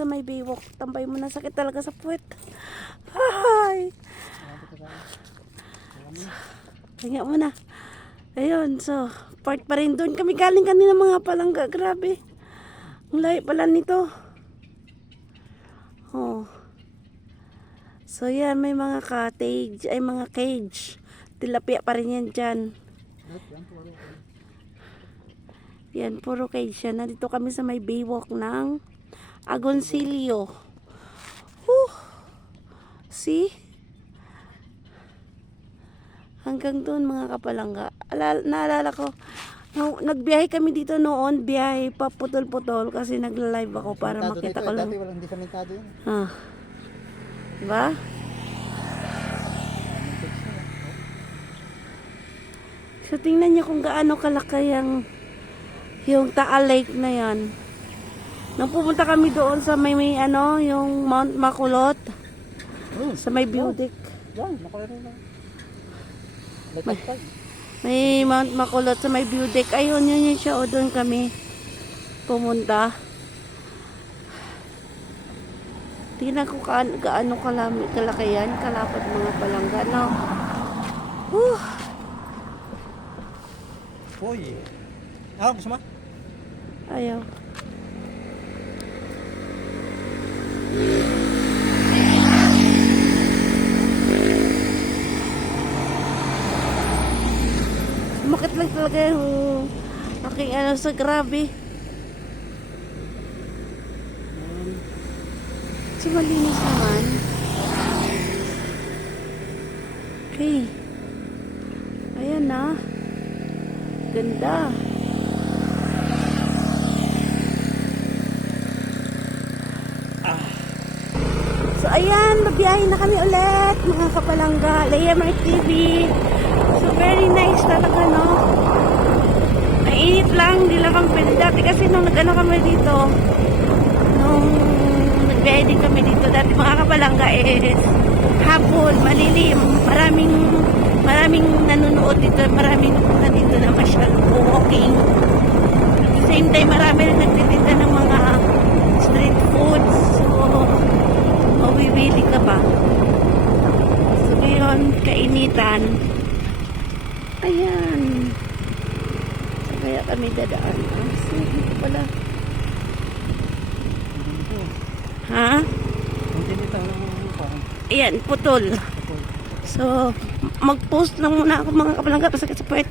sa may Baywalk. Tambay mo na, sakit talaga sa puwet. Ay! Tingnan mo na. Ayun, so, part pa rin doon. Kami galing kanina mga palangga. Grabe. Ang layo pala nito. Oh. So, yan, may mga cottage, ay mga cage. Tilapia pa rin yan dyan. Yan, puro cage yan. Nandito kami sa may Baywalk ng Agoncillo. See? Hanggang doon mga kapalangga. Naalala ko, nagbiyahe kami dito noon, biyahe pa putol-putol kasi nagla-live ako para makita ko lang. Dati walang diferentado yun. Diba? So tingnan niyo kung gaano kalaki yung Taal Lake na yan. Nung pumunta kami doon sa may ano, yung Mount Makulot, sa may Beautic. Yan, nakalaro lang. May Mount Makulot sa may Beautic. Ayun, yun siya. O doon kami pumunta. Tingnan ko gaano kalaki yan. Kalapad mga palangga. No? Uy. Gusto mo? Ayaw. Sumakit lang talaga yung aking ano sa grabe. So malinis naman. Okay. Ayan na. Ganda. So ayan, mabiyahe na kami ulit mga kapalangga. Layamar TV. So very nice talaga, no? Mainit lang, hindi lang kami pwede. Dati kasi nung nag-ano kami dito, nung nagbiyahe din kami dito, dati mga kapalangga is hapon, malilim. Maraming nanonood dito, maraming napunta dito na masyal walking. At the same time, marami rin nagtitinda ng mga street foods. So, mawibili ka ba? So, ngayon, kainitan. Ayan. So, kaya kami dadaan. So, dito pala. Ha? Ayan, putol. So, mag-post lang muna ako mga kapalangga pasakit sa puwet.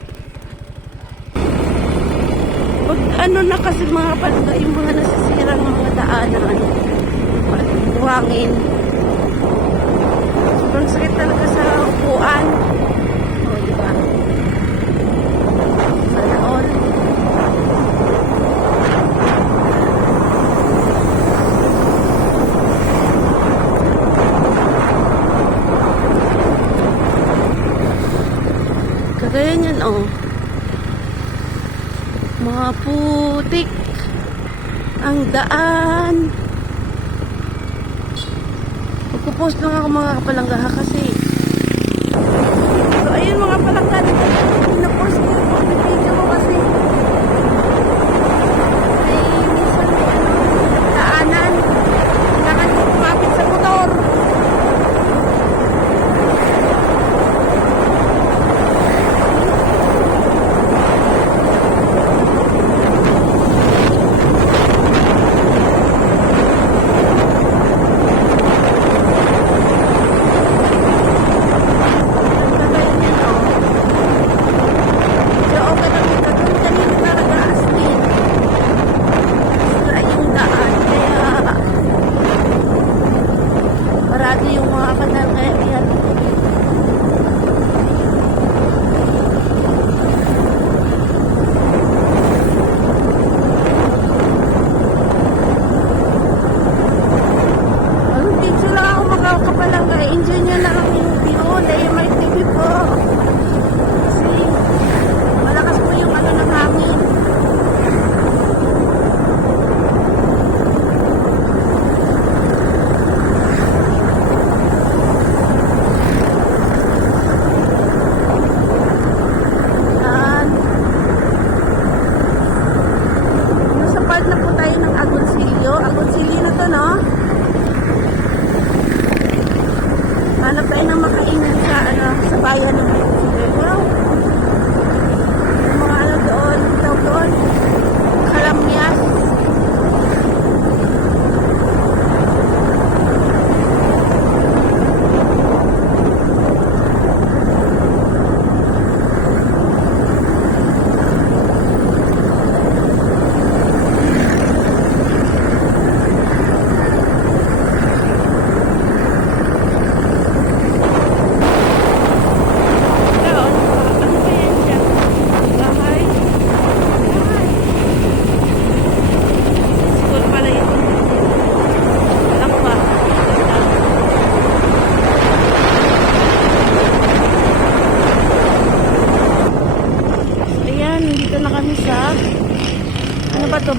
Pag ano na kasi mga kapalangga, yung mga nasisirang mga daanan, buhangin. Sobrang sakit talaga sa upuan. O, diba? Sana all. Kagaya niyan, oh. Mga putik ang daan. Magpo-post lang ako mga kapalangga kasi. So, ayun mga palangga. Pinapost ko yung video ko kasi. Minsan may daanan. Kailangan ko kumapit sa motor.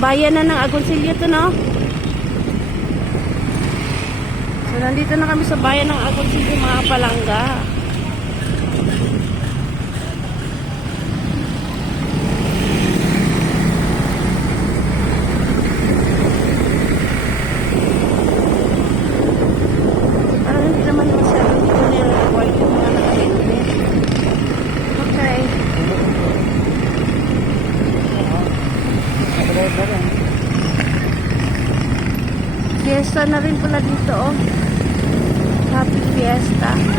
bayan na ng Agoncillo to, no? So, nandito na kami sa bayan ng Agoncillo, mga palangga. Parang hindi naman masyadong dito nire-record yung mga nakalente. Okay. Nakaload na rin. Fiesta na rin pala dito, oh. Happy Fiesta.